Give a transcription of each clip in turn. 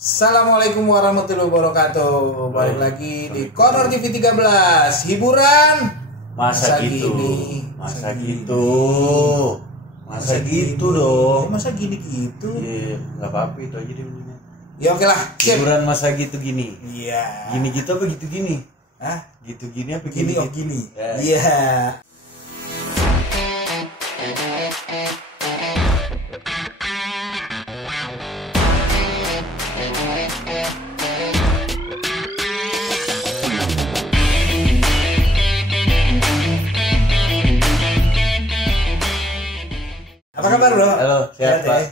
Assalamualaikum warahmatullahi wabarakatuh. Balik lagi di Corner TV 13. Hiburan Masa gitu. gini. Masa gitu dong. Masa gini-gitu? Iya, enggak apa-apa itu aja deh mendingan. Ya oke lah. Sip. Hiburan masa gitu gini. Iya. Gini gitu apa gitu gini? Hah? Gitu gini apa Gini gini? oh gini. Ya. Iya. Apa kabar bro? Halo, sehat Pak. ya?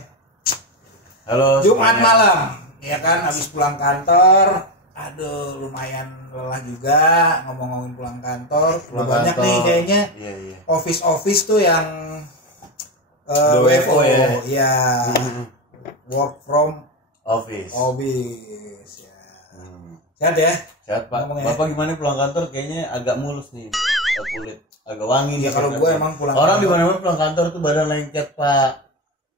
Halo. Jumat semuanya. malam, ya kan, habis pulang kantor. Aduh, lumayan lelah juga ngomong-ngomongin pulang kantor. Udah Pulang banyak kantor. nih kayaknya Iya. office tuh yang WFO ya. ya, work from Office. office ya. Sehat ya? Sehat Pak. Ngomongnya. Bapak gimana pulang kantor? Kayaknya agak mulus nih. Kulit agak wangi Ya nih. kalau kayaknya. gue emang pulang Orang di kantor. mana-mana pulang kantor tuh badan lengket Pak.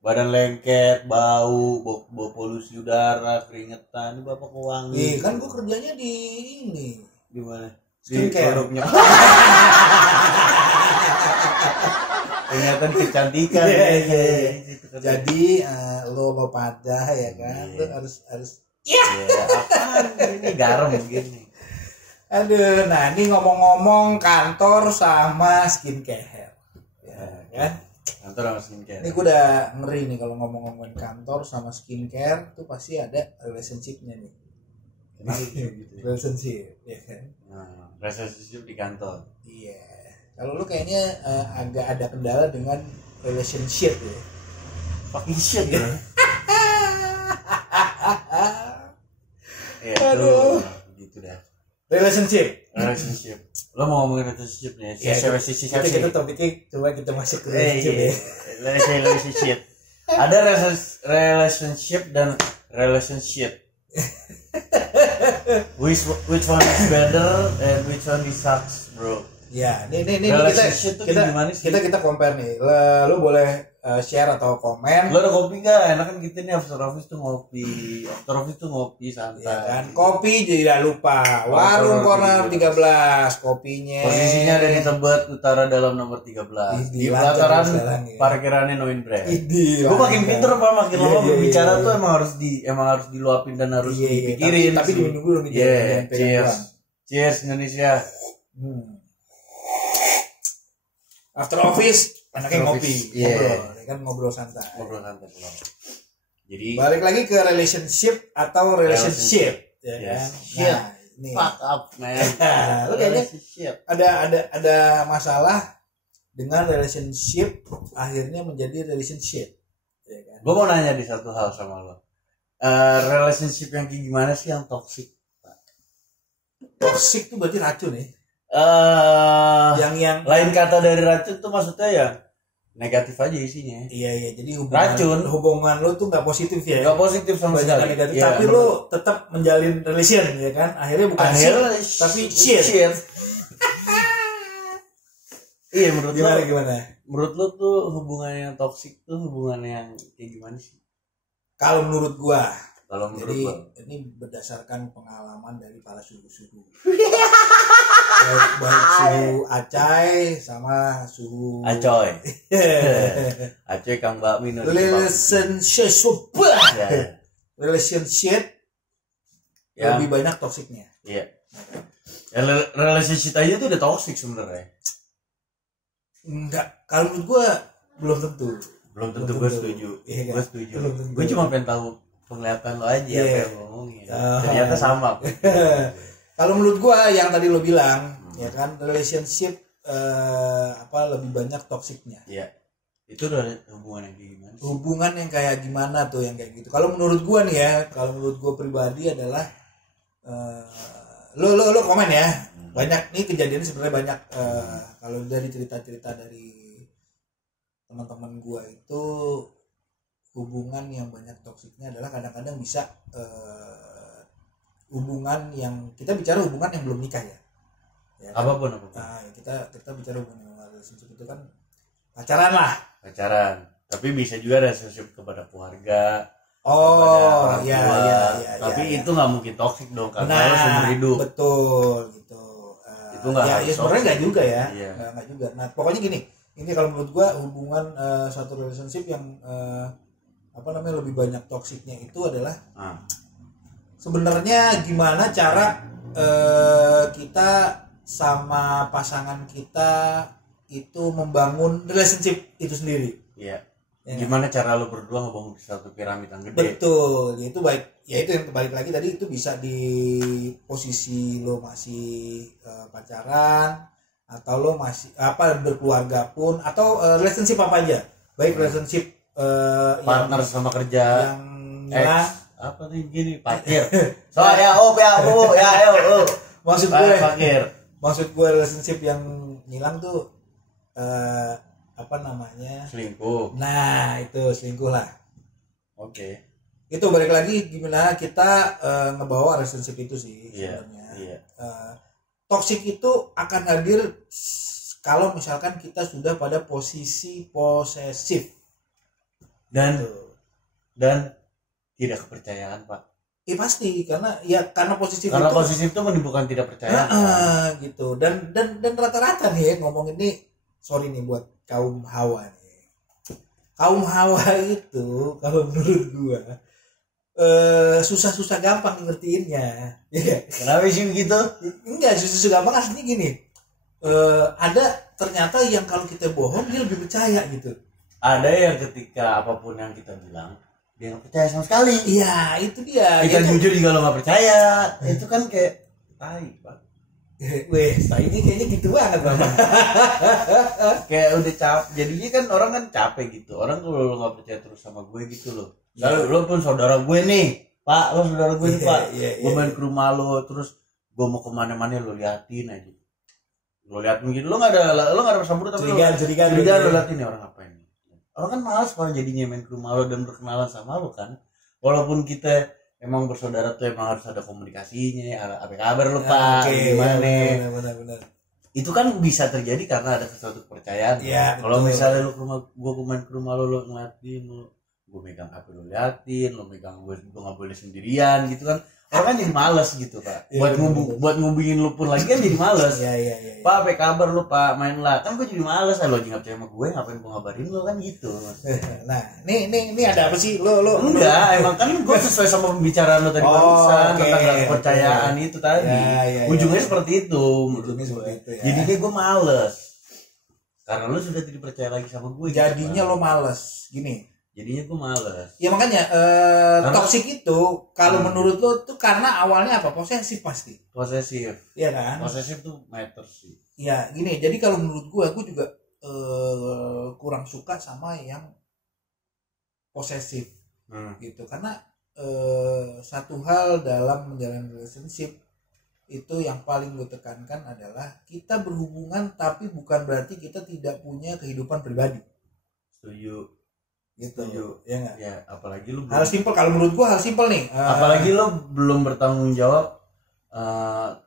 Badan lengket, bau polusi udara, keringetan. Ini bapak kok wangi. Iya kan gue kerjanya di ini. Di mana? Di Skincare. produknya. Kelihatan kecantikan. Iya. Gitu kan. Jadi lo pada ya kan, lo harus Ya, apaan ini garam gini. Aduh, nah ini ngomong-ngomong kantor sama skincare, ya kan? Kantor sama skincare. Ini gue udah ngeri nih kalau ngomong-ngomongin kantor sama skincare tuh pasti ada relationship-nya nih. Kenapa gitu? Relationship, ya kan? Nah, relationship di kantor. Iya. Kalau lu kayaknya agak ada kendala dengan relationship ya. Fucking shit ya. Ya, Aduh. gitu dah. Relationship. Relationship. Lo mau ngomongin relationship nih? Kita topiknya coba kita masuk ke relationship ya. Relationship. Ada relationship dan relationship. Which one is better and which one is sucks, bro? Ya, ini Relationship tuh kita gimana sih? kita compare nih. Lu boleh share atau komen. Lo ada kopi nggak? Enak kan kita nih after office tuh ngopi santai. Ya kan, kopi tidak lupa. Warung Corner 13 kopinya. Posisinya ada di Tebet Utara dalam nomor 13. Di pelataran parkirannya Noin Brand. Gue makin pinter Pak, makin lama berbicara tuh emang harus diluapin dan harus dipikirin. Tapi diminum dulu nih. Yeah, cheers Indonesia. After office, anaknya ngopi, yeah. ngobrol santai. Ngobrol santai. Jadi Balik lagi ke relationship atau relationship, ya kan? Nah, nih. fuck up man. Lu kayaknya Relationship. ada masalah dengan relationship akhirnya menjadi relationship, ya kan? Gue mau nanya di satu hal sama lo. Relationship yang kayak gimana sih yang toxic? Toxic tuh berarti racun ya? Yang Lain kata dari racun tuh maksudnya ya negatif aja isinya. Iya, jadi hubungan lu tuh nggak positif ya? Nggak positif sama banyak sekali. negatif, Ya, tapi lu tetap menjalin relation, ya kan? Akhirnya bukan tapi shit. Iya, menurut Gimana? Menurut lo tuh hubungan yang toksik tuh hubungan yang kayak gimana sih? Kalau menurut gua, jadi gua. ini berdasarkan pengalaman dari para suhu-suhu. baik suhu Acai sama suhu Acoy. Acoy Kang Bakmi. Relationship Ya. lebih banyak toksiknya. Iya. Relationship aja tuh udah toksik sebenarnya. Enggak, kalau menurut gua belum tentu. Belum tentu gue setuju. Iya kan? Gue setuju. Belum tentu. Gue cuma pengen tahu penglihatan lo aja Iya. apa yang ngomongin. Ternyata sama. Kalau menurut gua yang tadi lo bilang, ya kan, relationship lebih banyak toksiknya. Iya. Itu udah hubungan yang kayak gimana sih? Hubungan yang kayak gimana tuh yang kayak gitu. Kalau menurut gua nih ya, kalau menurut gua pribadi adalah lo komen ya. Banyak nih kejadian sebenarnya banyak kalau dari cerita-cerita dari teman-teman gua itu hubungan yang banyak toksiknya adalah kadang-kadang bisa hubungan yang kita bicara hubungan yang belum nikah ya kan? Apapun. Nah, kita bicara hubungan yang relationship itu kan pacaran lah. Tapi bisa juga relationship kepada keluarga, Oh, orang iya, tua. iya, iya. Kalau Tapi itu nggak mungkin toksik dong karena lo seumur hidup. Betul gitu. Itu nggak. Ya sebenarnya nggak juga ya. Nggak juga. Nah pokoknya gini. Ini kalau menurut gua hubungan satu relationship yang lebih banyak toksiknya itu adalah sebenarnya gimana cara kita sama pasangan kita itu membangun relationship itu sendiri. Iya. Ya. Gimana cara lo berdua ngebangun satu piramid yang gede? Betul, itu baik. Ya itu yang balik lagi tadi itu bisa di posisi lo masih pacaran atau lo masih berkeluarga pun atau relationship apa aja. Baik relationship partner yang, sama kerja yang apa nih gini parkir. So ya bu ya ayo. Maksud gue relationship yang ngilang tuh selingkuh. Nah itu selingkuh lah. Oke. Itu balik lagi gimana kita ngebawa relationship itu sih sebenarnya. Toxic itu akan hadir kalau misalkan kita sudah pada posisi posesif dan tidak kepercayaan, Pak. Pasti karena posesif itu menimbulkan tidak percaya. Gitu. Dan rata-rata nih ngomong ini, sorry nih buat kaum Hawa nih. Kaum Hawa itu kalau menurut gua susah-susah gampang ngertiinnya. Kenapa sih begitu? Enggak, susah-susah gampang aslinya gini. Ada ternyata yang kalau kita bohong dia lebih percaya gitu. Ada yang ketika apapun yang kita bilang dia nggak percaya sama sekali. Iya itu dia. Kita jujur juga lo nggak percaya. Itu kan kayak tai, Pak. Tai ini kayaknya gitu banget, Bang. Kayak udah capek. Jadinya kan orang kan capek gitu. Orang kalau lo nggak percaya terus sama gue gitu loh. Lalu lo pun saudara gue nih, Pak. Lo saudara gue nih, Pak. Gue main ke rumah lo, terus gue mau kemana-mana lo liatin aja. Lo liatin gitu. Lo nggak ada bersambut tapi curiga lo liatin nih orang ngapain. Orang kan malas kalau jadinya main ke rumah lo dan berkenalan sama lo kan. Walaupun kita emang bersaudara tuh emang harus ada komunikasinya, apa kabar lo Pak, gimana. Benar. Itu kan bisa terjadi karena ada sesuatu kepercayaan. Ya, kalau misalnya lo ke rumah, gue main ke rumah lo ngeliatin lo, gue megang HP lo liatin, lo megang gue nggak boleh sendirian gitu kan. Orang kan jadi males gitu Pak. Buat ngubungin lu pun lagi kan jadi males. Iya. Pak, apa kabar lu Pak, main lah. Kan gue jadi males. Lo aja nggak percaya sama gue, ngapain gue ngabarin lo kan gitu. Nah, ini ada apa sih? Lo enggak, emang kan gue sesuai sama pembicaraan lo tadi barusan tentang kepercayaan itu tadi. Ujungnya seperti itu. Ya. Jadinya gue males. Karena lo sudah tidak percaya lagi sama gue. Jadinya lo males. Gini. Jadinya gue males. Ya makanya toksik itu kalau menurut lo tuh karena awalnya apa? Posesif pasti. Posesif. Iya kan? Posesif tuh matter sih. Ya gini. Jadi kalau menurut gue juga kurang suka sama yang posesif gitu. Karena satu hal dalam menjalani relationship itu yang paling gue tekankan adalah kita berhubungan tapi bukan berarti kita tidak punya kehidupan pribadi. Setuju. Gitu ya nggak? Ya apalagi lu hal simpel, kalau menurut gua hal simpel nih, apalagi lu belum bertanggung jawab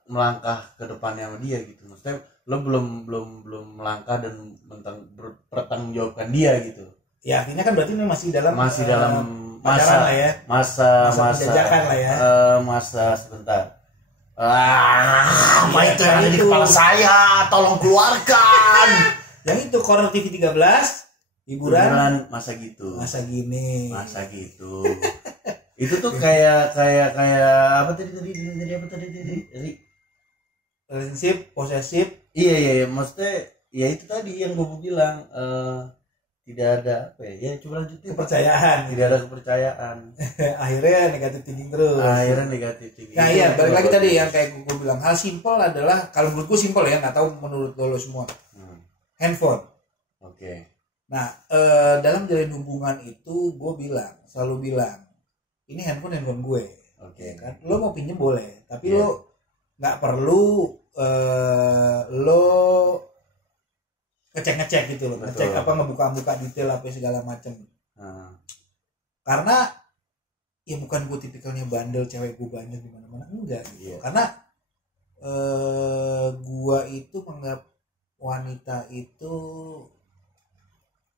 melangkah ke depannya sama dia gitu. Maksudnya lu belum melangkah dan bertanggung jawabkan dia gitu. Ya artinya kan berarti masih dalam masa lah ya. masa penjajakan lah ya. Masa sebentar. Apa itu yang ada di kepala saya? Tolong keluarkan. Yang itu Corner TV 13 hiburan masa gitu. Masa gini. Masa gitu. Itu tuh kayak apa tadi relationship posesif. Iya maksudnya ya itu tadi yang gue bilang tidak ada apa ya coba lanjutin. Kepercayaan. Tidak ada kepercayaan. Akhirnya negatif thinking terus. Nah iya balik lagi tadi yang kayak gue bilang, hal simpel adalah, kalau menurut gue simpel ya, nggak tahu menurut lo semua. Handphone. Oke. Nah, dalam jalin hubungan itu gue selalu bilang, ini handphone gue. Oke. Kan? Lo mau pinjem boleh, tapi lo nggak perlu lo ngecek gitu loh. Ngecek ngebuka detail apa segala macam. Karena ya bukan gue tipikalnya bandel, cewek gue bandel di mana-mana, enggak gitu. Karena gue itu menganggap wanita itu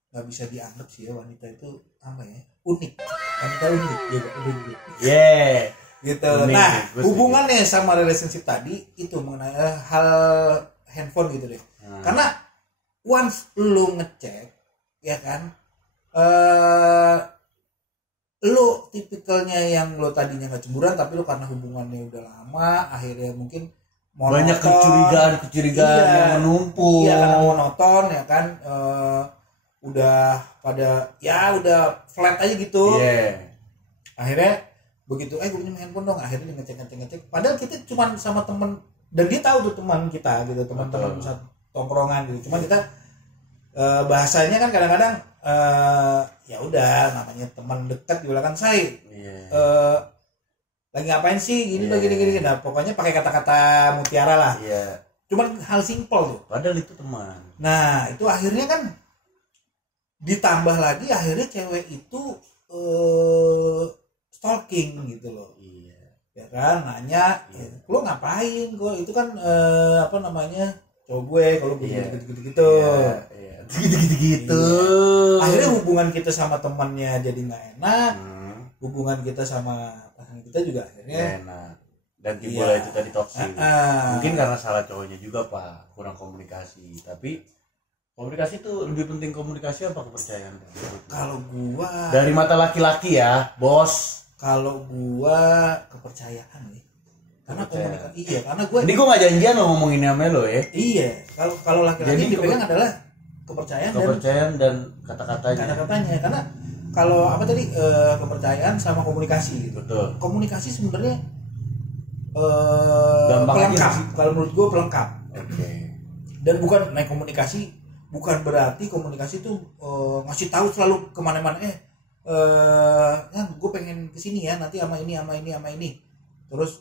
nggak bisa dianggap sih ya, wanita itu apa ya, unik, wanita unik ya unik gitu. Nah, hubungannya sama relationship tadi itu mengenai hal handphone gitu deh. Karena once lu ngecek ya kan, lu tipikalnya yang lo tadinya nggak cemburuan tapi lu karena hubungannya udah lama akhirnya mungkin banyak kecurigaan yang menumpuk. Iya, karena monoton ya kan, udah pada ya udah flat aja gitu. Akhirnya begitu gue pinjam handphone dong, akhirnya dia ngecek padahal kita cuma sama temen dan dia tahu tuh teman kita gitu, teman-teman satu tongkrongan gitu, cuma kita bahasanya kan kadang-kadang ya udah namanya teman dekat di belakang saya lagi ngapain sih gini gini nah pokoknya pakai kata-kata mutiara lah. Cuman hal simpel tuh padahal itu teman. Nah itu akhirnya kan ditambah lagi akhirnya cewek itu stalking gitu loh. Ya kan nanya lo ngapain gue itu kan apa namanya cowok gue kalau gitu gitu. Akhirnya hubungan kita sama temannya jadi nggak enak. Hubungan kita sama pasangan kita juga akhirnya enak. Dan timbul itu tadi toksik. Mungkin karena salah cowoknya juga pak, kurang komunikasi. Tapi komunikasi itu lebih penting komunikasi apa kepercayaan? Kalau gua dari mata laki-laki ya, bos. Kalau gua kepercayaan nih. Karena komunikasi karena gua ini gua nggak janjian lo ngomongin sama lo ya. Iya, kalau laki-laki dipegang adalah kepercayaan dan kata-katanya. Karena kalau apa tadi kepercayaan sama komunikasi gitu. Betul. Komunikasi sebenarnya pelengkap. Kalau menurut gue pelengkap. Dan bukan naik komunikasi bukan berarti komunikasi itu ngasih tahu selalu kemana-mana. Gue pengen kesini ya nanti sama ini. Terus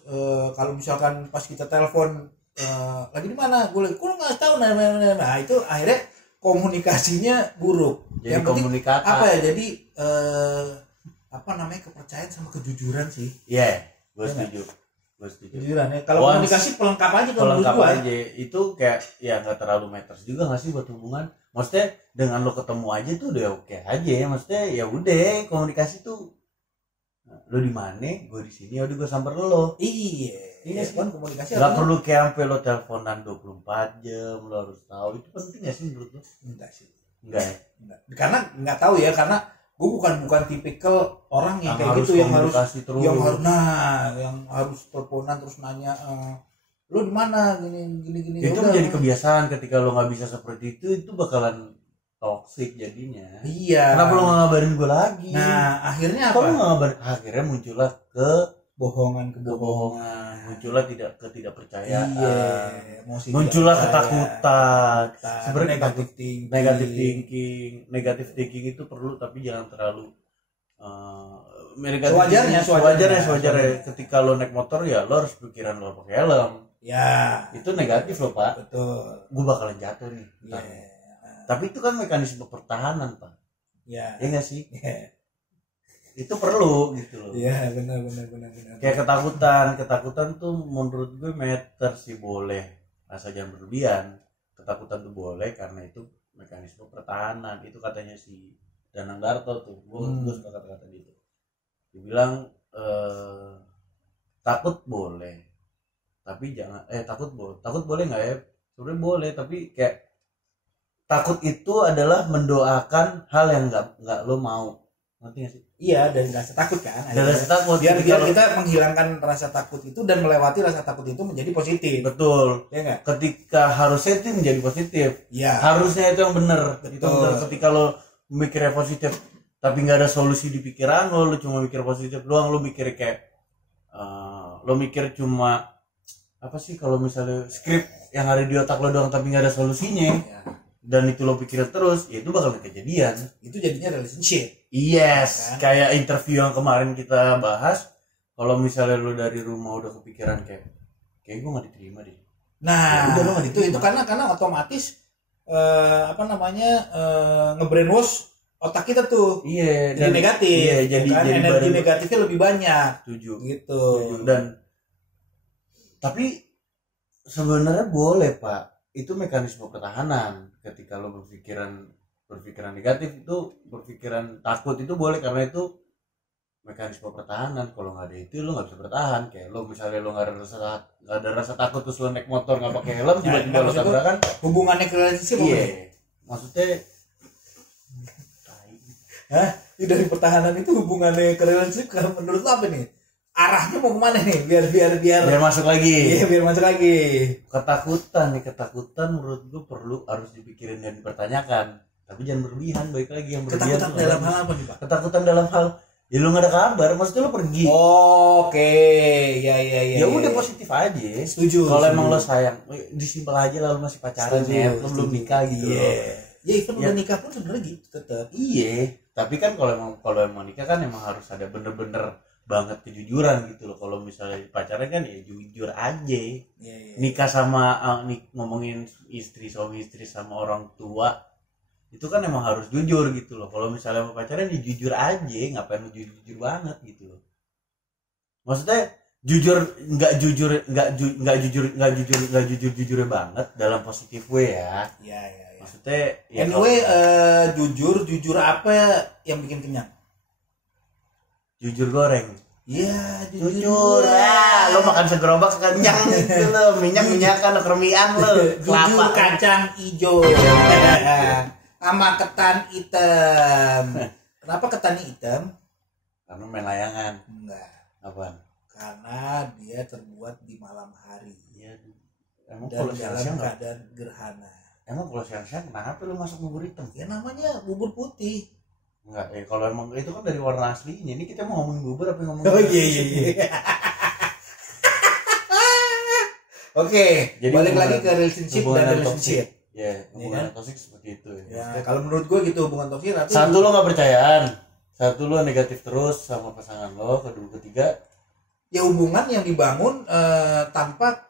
kalau misalkan pas kita telepon lagi di mana, gue lagi, gue nggak tahu. Nah itu akhirnya komunikasinya buruk. Jadi yang penting komunikasi apa ya? Jadi apa namanya kepercayaan sama kejujuran sih. Gue setuju. Kejujuran ya. Kalau komunikasi pelengkap aja kalau menurut gue. Aja itu kayak ya nggak terlalu matters juga nggak sih buat hubungan. Maksudnya dengan lo ketemu aja tuh udah oke aja ya. Maksudnya ya udah komunikasi tuh lo di mana, gue di sini, udah gue samper lo. Iya kan komunikasi nggak perlu kayak sampai lo teleponan 24 jam lo harus tahu. Itu penting nggak sih menurut lo? Enggak sih. Enggak. Karena nggak tahu ya, karena gue bukan tipikal orang yang kayak gitu yang harus yang harus teleponan terus nanya lo di mana gini. Itu menjadi kebiasaan. Ketika lo nggak bisa seperti itu bakalan toksik jadinya. Iya. Kenapa lo nggak ngabarin gue lagi? Nah akhirnya apa? Kalau nggak ngabarin, akhirnya muncullah kebohongan, muncullah ketidakpercayaan, muncullah ketakutan. Sebenarnya negatif thinking itu perlu, tapi jangan terlalu sewajarnya. Ketika lo naik motor ya lo harus pikiran lo pakai helm. Ya. Itu negatif lo pak. Betul. Gue bakalan jatuh nih. Tapi itu kan mekanisme pertahanan pak. Ya nggak sih? Itu perlu gitu loh. Iya benar. Kayak ketakutan tuh menurut gue meter sih boleh, asal jangan berlebihan. Ketakutan tuh boleh karena itu mekanisme pertahanan. Itu katanya si Danang Darto tuh. Gue suka kata-kata gitu. Dia bilang takut boleh, tapi jangan takut boleh nggak ya? Sebenarnya boleh, tapi kayak takut itu adalah mendoakan hal yang nggak lo mau. Ngerti gak sih? Iya, dari rasa takut kan. Dari rasa takut. Biar kita menghilangkan rasa takut itu dan melewati rasa takut itu menjadi positif. Betul. Ya enggak? Ketika harusnya itu menjadi positif. Iya. Harusnya itu yang benar. Betul. Itu benar. Ketika lo mikirnya positif tapi nggak ada solusi di pikiran lo cuma mikir positif doang, lo mikir kayak lo mikir cuma apa sih kalau misalnya skrip yang ada di otak lo doang tapi nggak ada solusinya. Ya. Dan itu lo pikirin terus, ya itu bakal kejadian. Itu jadinya relationship. Yes, kan? Kayak interview yang kemarin kita bahas. Kalau misalnya lo dari rumah udah kepikiran kayak gue nggak diterima deh. Nah, ya, itu karena otomatis nge-brainwash otak kita tuh. Iya. Jadi negatif. Iya, jadi energi negatifnya lebih banyak. Setuju. Gitu. Setuju. Dan tapi sebenarnya boleh pak. Itu mekanisme pertahanan. Ketika lo berpikiran negatif itu, berpikiran takut itu boleh karena itu mekanisme pertahanan. Kalau nggak ada itu lo nggak bisa bertahan. Kayak lo misalnya lo nggak ada rasa takut terus lo naik motor nggak pakai helm tiba-tiba lo tabrakan. Hubungannya ke relationship apa? Iya, maksudnya Hah? Dari pertahanan itu hubungannya ke relationship menurut lo apa nih? Arahnya mau kemana nih? Biar masuk lagi. Iya, biar masuk lagi. Ketakutan menurut gue harus dipikirin dan dipertanyakan. Tapi jangan berlebihan, baik lagi yang berlebihan. Ketakutan dalam hal apa nih, Pak? Ketakutan dalam hal ya lu nggak ada kabar, maksudnya lu pergi. Oke, ya. Ya udah positif aja. Setuju. Kalau emang lo sayang, disimpel aja lah, lu masih pacaran ya, lu belum nikah gitu. Iya. Ya even udah nikah pun sebenarnya gitu tetap. Iya, tapi kan kalau emang nikah kan emang harus ada bener-bener banget kejujuran gitu loh. Kalau misalnya pacaran kan ya jujur aja. Iya. Nikah sama ngomongin suami istri sama orang tua itu kan emang harus jujur gitu loh. Kalau misalnya mau pacaran ya jujur aja, ngapain lu jujur banget gitu loh. Maksudnya nggak jujur banget dalam positif way ya. Iya. Maksudnya ya anyway, jujur apa yang bikin kenyang? Jujur goreng. Iya, jujur. Lo makan segerobak kenyang gitu lo, minyak-minyakan, kermian lo. Jujur kacang hijau. Sama ketan hitam. Kenapa ketan hitam? Karena main layangan. Enggak. Apaan? Karena dia terbuat di malam hari. Iya. Emang dan kalau dalam keadaan gerhana. Emang kalau siang-siang kenapa lu masuk bubur hitam? Ya namanya bubur putih. Enggak, kalau emang itu kan dari warna aslinya. Ini kita mau ngomongin bubur apa ngomongin? Oh iya. Oke, jadi balik lagi ke relationship dan relationship. Ya, hubungan toksik seperti itu ya. Kalau menurut gue gitu, hubungan toksik satu lo nggak percayaan, satu lo negatif terus sama pasangan lo, kedua ketiga ya hubungan yang dibangun tanpa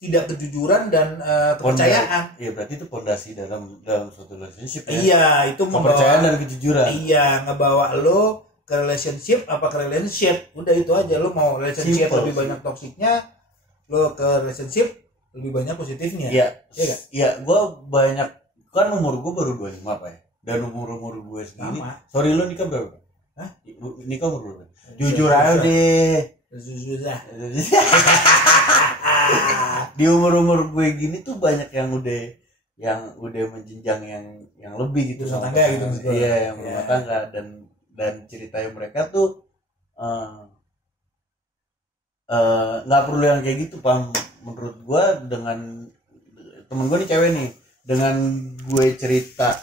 tidak kejujuran dan kepercayaan. Iya, berarti itu pondasi dalam suatu relationship ya. Iya, itu kepercayaan dan kejujuran. Iya, ngebawa lo ke relationship apa ke relationship. Udah itu aja, lo mau relationship lebih banyak toksiknya, lo ke relationship lebih banyak positifnya. Iya. Iya, iya, gue banyak kan umur gue baru 25 Pak ya. Dan umur gue segini. Sorry, lo nikah berapa? Hah? Nikah umur berapa? Jujur aja deh. Jujur dah. Di umur gue gini tuh banyak yang udah menjenjang yang lebih gitu sama tangga gitu maksudnya. Iya, yang berumah tangga dan ceritanya mereka tuh nggak perlu yang kayak gitu, Pam. Menurut gue dengan temen gue nih cewek nih, dengan gue cerita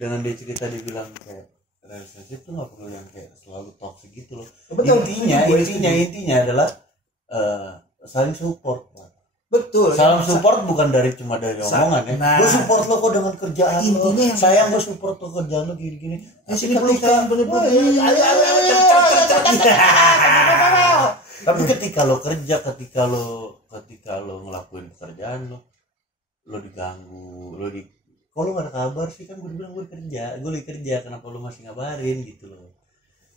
dengan dia cerita, dia bilang kayak relationship tuh nggak perlu yang kayak selalu toxic gitu loh. Betul. Intinya adalah saling support. Betul. Saling support bukan cuma dari omongan ya. Nah, gue support lo kok dengan kerjaan lo. Sayang gue support lo kerjaan lo gini-gini. Sini pelukan. Tapi ketika lo kerja, ketika lo ngelakuin pekerjaan lo diganggu, kalau nggak ada kabar sih, kan gue bilang gue lagi kerja, kenapa lo masih ngabarin gitu loh.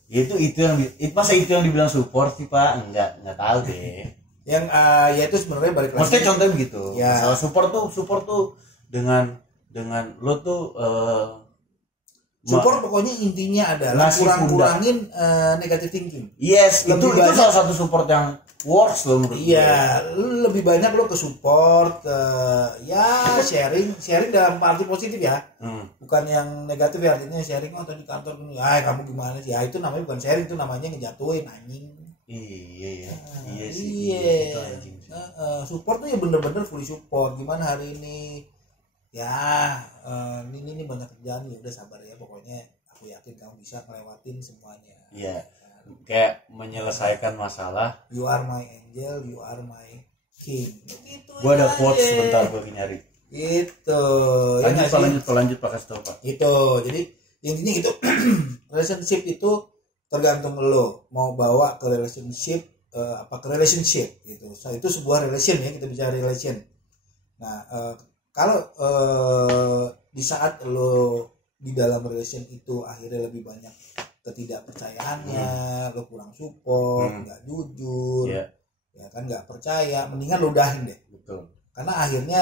Itu yang dibilang support sih Pak, nggak tahu deh. Yang ya itu sebenarnya balik lagi. Maksudnya contohnya begitu. Ya. Masalah support tuh dengan lo tuh support pokoknya intinya adalah kurangin negative thinking. Yes, itu salah satu support yang works loh menurut gue. Iya, lebih banyak lo ke support, sharing dalam arti positif ya. Bukan yang negatif ya, artinya sharing tadi kantor gini, kamu gimana sih? Ya itu namanya bukan sharing, itu namanya ngejatuhin anjing. Iya sih. Itu anjing. Support tuh ya bener-bener fully support. Gimana hari ini? Ya, ini banyak kerjaan, ya udah sabar ya, pokoknya aku yakin kamu bisa ngelewatin semuanya. Iya. Kayak menyelesaikan masalah. You are my angel, you are my king. Gitu. Gua ada quotes sebentar gua nyari. Gitu. Lanjut pakai stop Pak. Itu. Jadi intinya itu relationship itu tergantung lo mau bawa ke relationship ke relationship gitu. Itu sebuah relation ya, kita bicara relation. Nah, kalau di saat lo di dalam relation itu akhirnya lebih banyak ketidakpercayaannya, lo kurang support, nggak jujur, ya kan nggak percaya, mendingan lo udahin deh. Betul. Karena akhirnya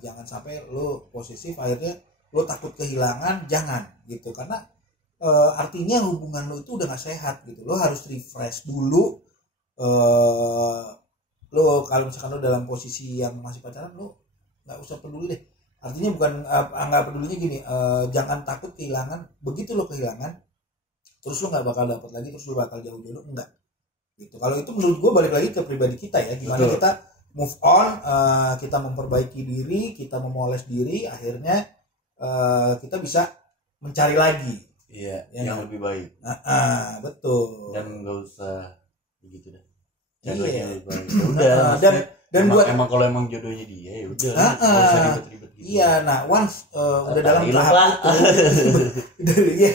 jangan sampai lo posesif, akhirnya lo takut kehilangan, jangan gitu. Karena artinya hubungan lo itu udah gak sehat gitu. Lo harus refresh dulu. Lo kalau misalkan lo dalam posisi yang masih pacaran, lo nggak usah peduli deh. Artinya bukan nggak pedulinya gini, jangan takut kehilangan. Begitu lo kehilangan, terus lo nggak bakal dapat lagi, terus lo bakal jauh-jauh, enggak gitu. Kalau itu menurut gue balik lagi ke pribadi kita ya, gimana kita move on, kita memperbaiki diri, kita memoles diri, akhirnya kita bisa mencari lagi yang lebih baik. Betul. Dan nggak usah begitu dah. Yang lebih baik. Udah. Dan emang kalau emang jodohnya dia ya udah, nggak usah ribet-ribet gitu. Iya, nah once udah dalam tahap itu, ya.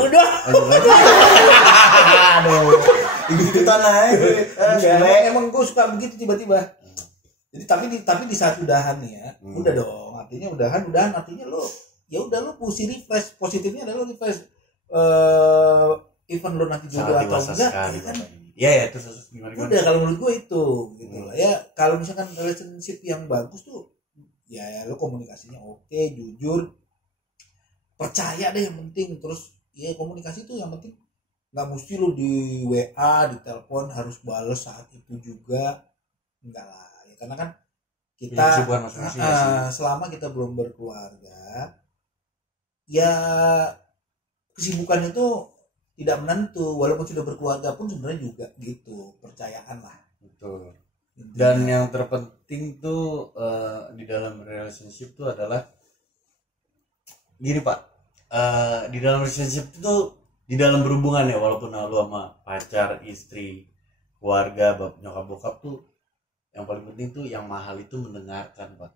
Udah. Aduh. Begitu tanah. Emang gue suka begitu tiba-tiba. Jadi tapi di saat udahan nih ya, udah dong. Artinya udahan artinya lo ya udah lo mesti refresh. Positifnya adalah lo refresh. Even lo nanti jodoh atau enggak, ya kan? Iya terus gimana? Udah kalau menurut gue itu gitu lah ya. Kalau misalkan relationship yang bagus tuh ya lo komunikasinya oke, jujur, percaya deh yang penting. Terus ya komunikasi tuh yang penting, nggak mesti lo di WA, di telepon harus bales saat itu juga, enggak lah ya, karena kan kita selama kita belum berkeluarga ya kesibukan itu tidak menentu, walaupun sudah berkeluarga pun sebenarnya juga gitu, percayaan lah. Betul. Dan yang terpenting tuh di dalam relationship tuh adalah gini Pak, di dalam relationship itu di dalam berhubungan ya, walaupun lu sama pacar, istri, keluarga, nyokap bokap tuh yang paling penting tuh yang mahal itu mendengarkan Pak.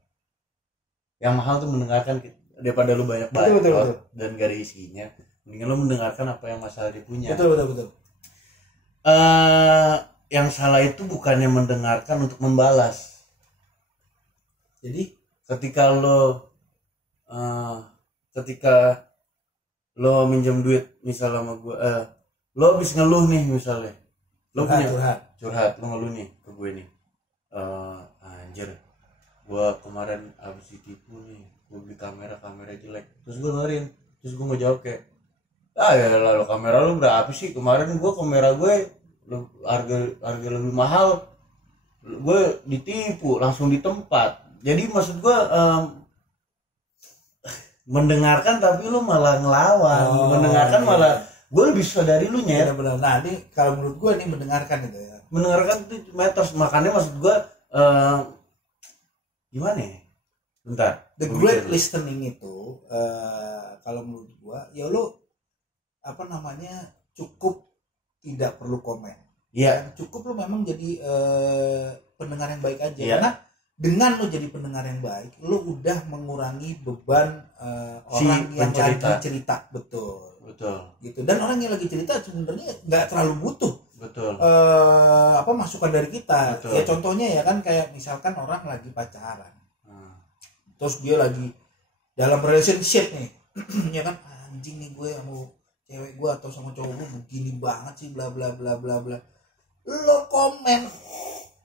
Yang mahal tuh mendengarkan, daripada lu banyak dan gak ada isinya, mendingan lu mendengarkan apa yang masalah dia punya. Betul. Yang salah itu bukannya mendengarkan untuk membalas. Jadi ketika lo minjem duit misalnya sama gue, lo habis ngeluh nih misalnya, lo curhat, lo ngeluh nih ke gue nih, anjir gue kemarin habis ditipu nih, gue beli kamera jelek. Terus gue dengerin, terus gue ngejawab kayak, ya lalu kamera lu berapa sih? Kemarin gue kamera gue harga lebih mahal, gue ditipu langsung di tempat. Jadi maksud gue mendengarkan tapi lu malah ngelawan. Mendengarkan malah gue lebih susah dari lu nya. Benar. Nah ini kalau menurut gue ini mendengarkan itu ya. Mendengarkan itu meters, makanya maksud gue gimana ya? Bentar. The great listening itu kalau menurut gue ya lu cukup tidak perlu komen. Iya. Cukup lu memang jadi pendengar yang baik aja. Karena dengan lu jadi pendengar yang baik, lu udah mengurangi beban orang yang lagi cerita. Betul. Gitu. Dan orang yang lagi cerita sebenarnya nggak terlalu butuh. Betul. Masukan dari kita. Betul. Ya contohnya ya kan kayak misalkan orang lagi pacaran. Terus dia lagi dalam relationship nih. Ya kan, anjing nih gue mau cewek gue atau sama cowok gue begini banget sih, bla bla bla bla bla. Lo komen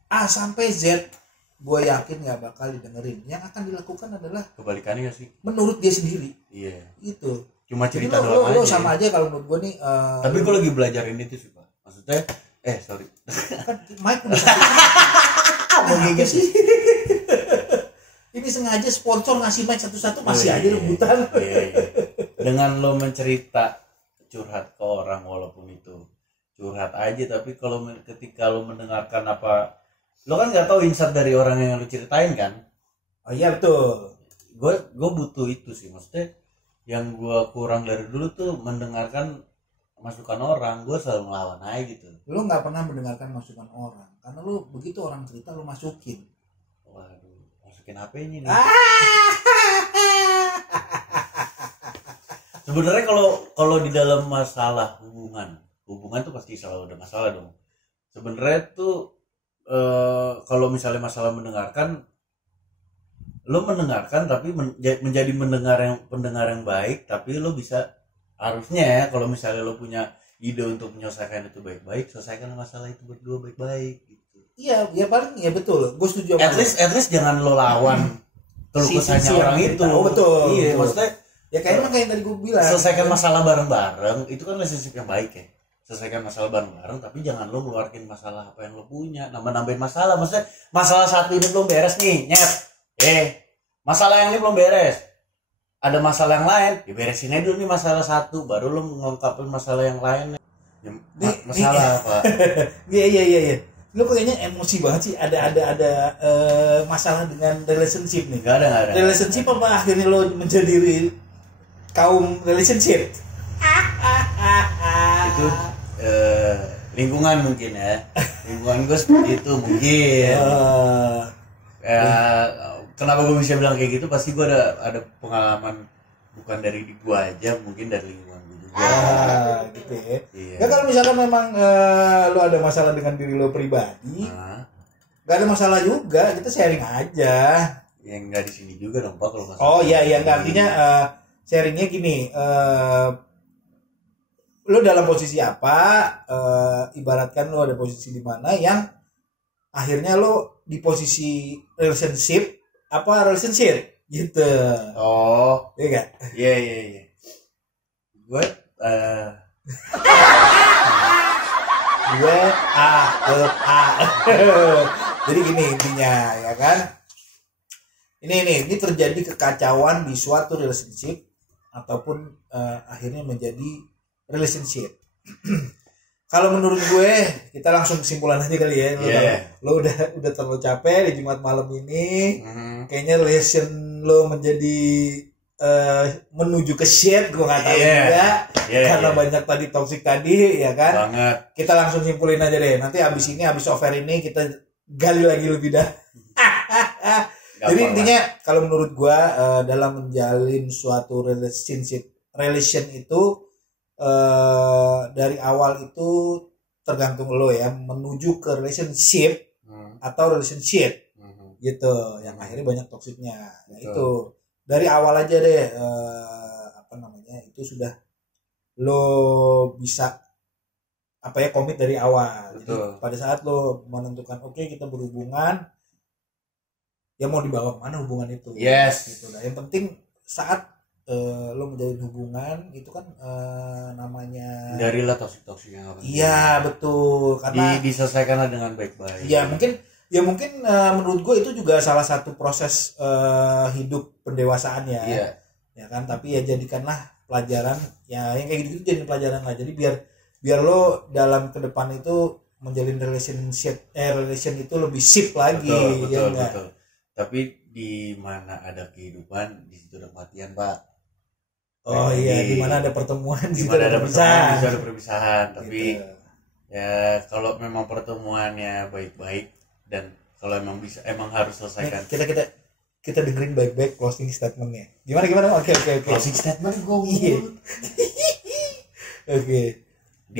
A sampai Z, gue yakin nggak bakal didengerin. Yang akan dilakukan adalah kebalikannya sih, menurut dia sendiri. Iya. Itu cuma cerita doang aja. Lo sama aja kalau menurut gue nih. Tapi gue lagi belajarin itu sih Pak. Maksudnya, sorry. Kan Mike udah begini sih. Ini sengaja sponsor ngasih mic satu-satu masih aja rebutan. Iya. Dengan lo mencerita, curhat ke orang, walaupun itu curhat aja, tapi ketika lo mendengarkan apa, lo kan nggak tahu insight dari orang yang lo ceritain kan. Oh iya betul. Gue butuh itu sih, maksudnya yang gue kurang dari dulu tuh mendengarkan masukan orang. Gue selalu ngelawan aja gitu. Lo nggak pernah mendengarkan masukan orang karena lo begitu orang cerita lo masukin. Waduh, masukin apa ini nih? Sebenarnya kalau di dalam masalah hubungan tuh pasti selalu ada masalah dong. Sebenarnya tuh kalau misalnya masalah mendengarkan, lo mendengarkan tapi menjadi pendengar yang baik, tapi lo bisa harusnya ya, kalau misalnya lo punya ide untuk menyelesaikan itu baik-baik, selesaikan masalah itu berdua baik-baik gitu. Iya, ya paling ya betul. Gue setuju. At least jangan lo lawan keluh kesahnya orang itu. Oh, betul. Iya, betul. maksudnya ya kayaknya kayak tadi gue bilang. Selesaikan masalah bareng-bareng, itu kan relationship yang baik ya. Selesaikan masalah bareng-bareng, tapi jangan lo ngeluarin masalah apa yang lo punya, nambah-nambahin masalah. Maksudnya masalah satu ini belum beres nih, nyet. Masalah yang ini belum beres. Ada masalah yang lain, diberesin aja dulu nih masalah satu, baru lo ngungkapin masalah yang lain. Masalah apa? Iya. Lu kayaknya emosi banget sih. Ada masalah dengan relationship nih. Gak ada. Relationship apa akhirnya lo menjadi kaum relationship? Itu lingkungan mungkin ya. Lingkungan gue seperti itu mungkin. Kenapa gue bisa bilang kayak gitu? Pasti gue ada pengalaman bukan dari gue aja, mungkin dari lingkungan gue juga. Gitu ya. Iya. Ya kalau misalkan memang lo ada masalah dengan diri lo pribadi, nggak ada masalah juga, kita sharing aja. Yang nggak di sini juga dong Pak kalau masalah. Oh iya, nggak, artinya sharingnya gini. Lo dalam posisi apa? Ibaratkan lo ada posisi di mana yang akhirnya lo di posisi relationship gitu. Oh iya gak? Iya gue jadi gini intinya ya kan, ini terjadi kekacauan di suatu relationship ataupun akhirnya menjadi relationship. Kalau menurut gue, kita langsung kesimpulan aja kali ya. Lo udah terlalu capek di Jumat malam ini. Kayaknya relation lo menjadi menuju ke shit, gue nggak tahu juga. Karena banyak tadi toxic tadi, ya kan. Banget. Kita langsung simpulin aja deh. Nanti abis offer ini kita gali lagi lebih dah. Jadi intinya kalau menurut gue dalam menjalin suatu relation itu dari awal itu tergantung lo ya, menuju ke relationship atau relationship gitu, yang akhirnya banyak toksiknya. Nah itu dari awal aja deh itu sudah lo bisa komit dari awal. Jadi pada saat lo menentukan oke, kita berhubungan, ya mau dibawa kemana hubungan itu. Gitu lah. Yang penting saat lo menjalin hubungan itu kan namanya dari lah toksik yang apa. Iya betul, karena diselesaikanlah dengan baik-baik. Ya mungkin menurut gue itu juga salah satu proses hidup pendewasaan ya. Ya kan, tapi ya jadikanlah pelajaran ya, yang kayak gitu jadi pelajaran lah. Jadi biar lo dalam ke depan itu menjalin relation itu lebih sip lagi. Betul. Tapi di mana ada kehidupan di situ ada kematian, Pak. Oh iya, di mana ada pertemuan di mana ada perpisahan. Tapi gitu. Ya kalau memang pertemuannya baik-baik dan kalau emang harus selesaikan. Kita dengerin baik-baik closing statementnya. Gimana? Oke. Closing statement gue. Iya. Oke. Di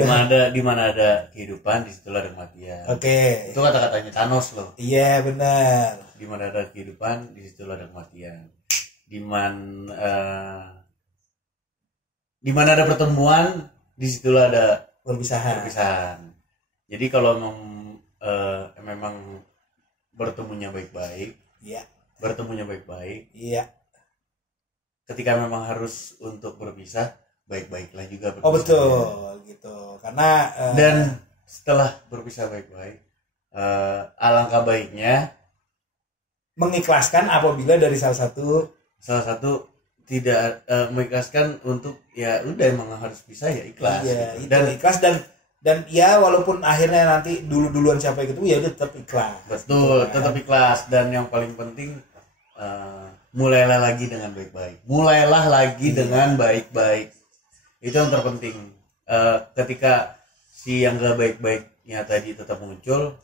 mana ada kehidupan di situlah ada kematian. Oke. Itu kata-katanya Thanos loh. Iya benar. Di mana ada kehidupan di situlah ada kematian. Di mana ada pertemuan di situlah ada perpisahan. Jadi kalau memang bertemunya baik-baik. Iya. Iya. Ketika memang harus untuk berpisah, baik-baiklah juga berpisah. Oh betul, gitu. Karena dan setelah berpisah baik-baik, alangkah baiknya mengikhlaskan apabila dari salah satu tidak mengikhlaskan untuk ya udah emang harus pisah ya ikhlas. Iya, gitu. Dan ikhlas dan ya walaupun akhirnya nanti duluan siapa gitu ya udah tetap ikhlas. Betul, gitu, kan? Tetap ikhlas, dan yang paling penting mulailah lagi dengan baik-baik. Dengan baik-baik. Itu yang terpenting. Ketika si yang gak baik-baiknya tadi tetap muncul,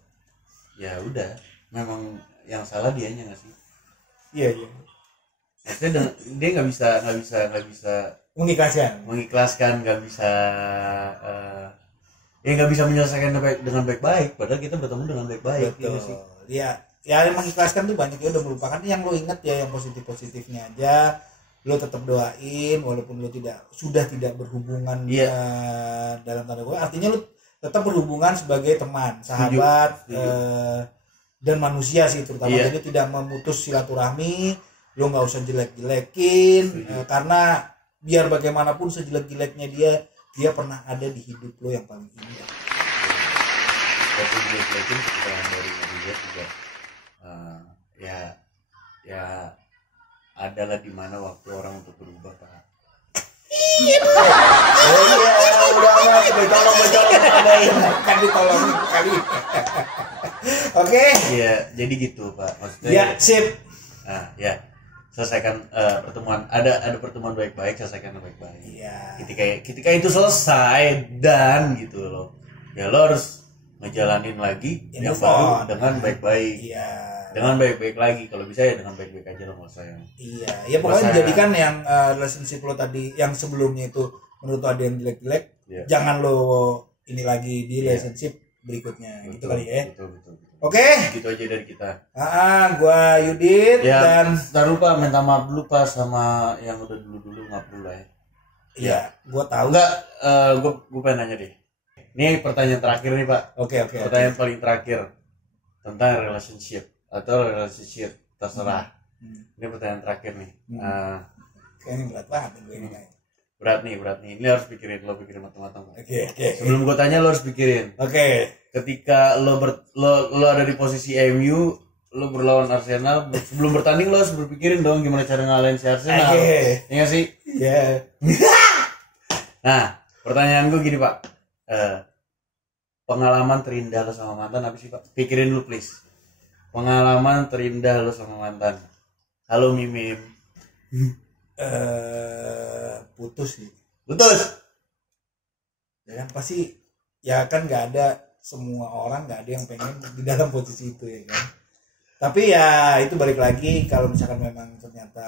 ya udah, memang yang salah dianya nggak sih? Iya. Maksudnya dia nggak bisa mengikhlaskan, nggak bisa nggak bisa menyelesaikan dengan baik-baik. Padahal kita bertemu dengan baik-baik. Betul. Ya mengikhlaskan tuh banyak ya, udah melupakan yang lo inget ya yang positifnya aja. lo tetap doain walaupun lo sudah tidak berhubungan dalam tanda kutip, artinya lo tetap berhubungan sebagai teman, sahabat, dan manusia sih terutama. Jadi tidak memutus silaturahmi, lo nggak usah jelek-jelekin, karena biar bagaimanapun sejelek-jeleknya dia pernah ada di hidup lo yang paling indah. Tapi jelek-jelekin ketika dari dia juga ya adalah di mana waktu orang untuk berubah, Pak. Iya, udah amat, tolong kan ditolong kali. Oke. Iya, jadi gitu, Pak. Maksudnya. Ya, sip. Nah, ya. Selesaikan pertemuan, ada pertemuan baik-baik, selesaikan baik-baik. Iya. Ketika itu selesai dan gitu loh. Ya lo harus ngejalanin lagi yang baru dengan baik-baik. Iya. Dengan baik-baik lagi, kalau bisa ya dengan baik-baik aja lo, nggak usah yang. Iya, ya pokoknya jadikan yang relationship lo tadi yang sebelumnya itu menurut lo ada yang jelek-jelek, jangan lo ini lagi di relationship berikutnya, gitu kali ya. Betul. Oke. Gitu aja dari kita. Gua Yudit ya, dan taruh Pak, minta maaf dulu Pak sama yang udah dulu nggak perlu lah ya. Iya, gua tahu. Enggak, gua pengen nanya deh. Ini pertanyaan terakhir nih Pak. Oke. Pertanyaan paling terakhir tentang relationship atau relationship terserah. Ini pertanyaan terakhir nih. Kayaknya berat banget gue ini kayak. Berat nih. Ini harus lo pikirin matang-matang. Oke. Sebelum gue tanya lo harus pikirin. Oke. Ketika lo ada di posisi MU, lo berlawan Arsenal, sebelum bertanding lo harus berpikirin dong gimana cara ngalahin si Arsenal. Iya sih? Iya. Nah, pertanyaan gue gini Pak. Pengalaman terindah lo sama mantan apa sih Pak? Pikirin dulu please. Pengalaman terindah lo sama mantan. Halo Mimim. Putus sih. Ya kan pasti ya kan nggak ada, semua orang nggak ada yang pengen di dalam posisi itu ya kan. Tapi ya itu balik lagi kalau misalkan memang ternyata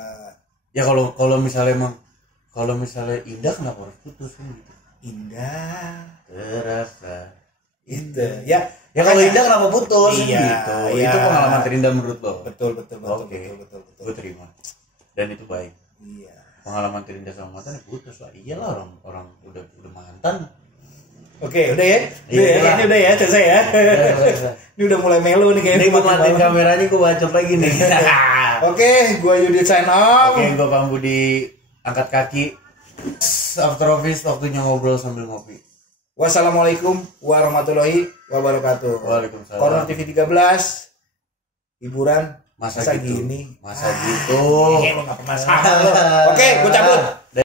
ya kalau misalnya indah kenapa harus putus kan gitu. Indah terasa itu ya kalau indah kenapa putus iya, gitu. Iya. Itu pengalaman terindah menurut lo. Betul. Oke. Betul. Gue terima dan itu baik. Iya. Pengalaman terindah sama mantan ya putus lah. Iyalah orang udah mantan. Oke, udah ya. Ini udah ya, selesai ya. Ini udah mulai melo nih kayaknya. Ini gue matiin kameranya, gue bacot lagi nih. Oke, gue Yudit sign off. Oke, gue Bang Budi angkat kaki. After office, waktunya ngobrol sambil ngopi. Wassalamualaikum warahmatullahi wabarakatuh. Waalaikumsalam. Corner TV 13 hiburan masa gitu. gini. Masa gitu. Lo nggak pernah salah lo. Oke, gue cabut.